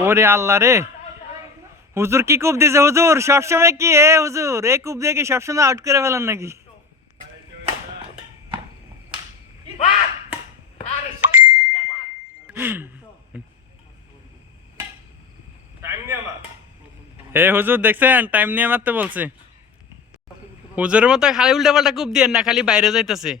ওরে আল্লাহ রে। হুজুর কি কূপ দিছে হুজুর? সবসময় কি? এ হুজুর এই কূপ দিয়ে কি সবসময় আউট করে ফেলান নাকি? হে হুজুর, দেখছেন? টাইম নিয়ে মারতে বলছে। হুজুরের মতো খালি উল্টা পাল্টা কূপ দিয়ে না, খালি বাইরে যাইতেছে।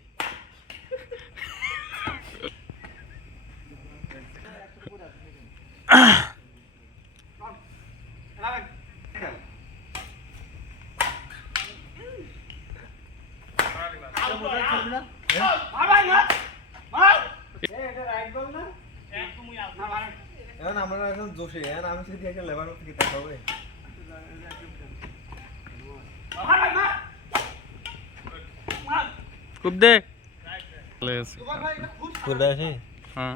এখন আমরা এখন জোশে এখন আমি যদি একটা লেবার থেকে দেখা হবে কূপ দে চলে আসি হ্যাঁ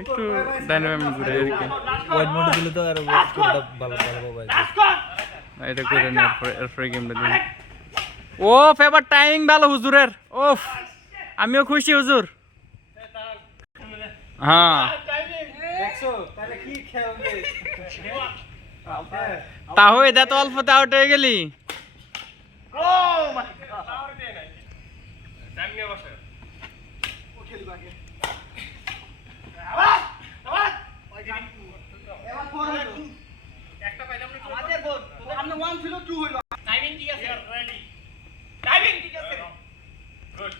একটু ডাইনামিক ঘুরে আর কি ওয়াইড মোড দিলে তো আর ভালো ভালো পাবে এটা করে নি এরপরে এরপরে গেমটা দিন ওফ ফেবার টাইমিং ভালো হুজুরের। ওফ আমিও খুশি হুজুর। হ্যাঁ। তাও এটা তো অল্প তাও উঠে গেলি। একটা গুড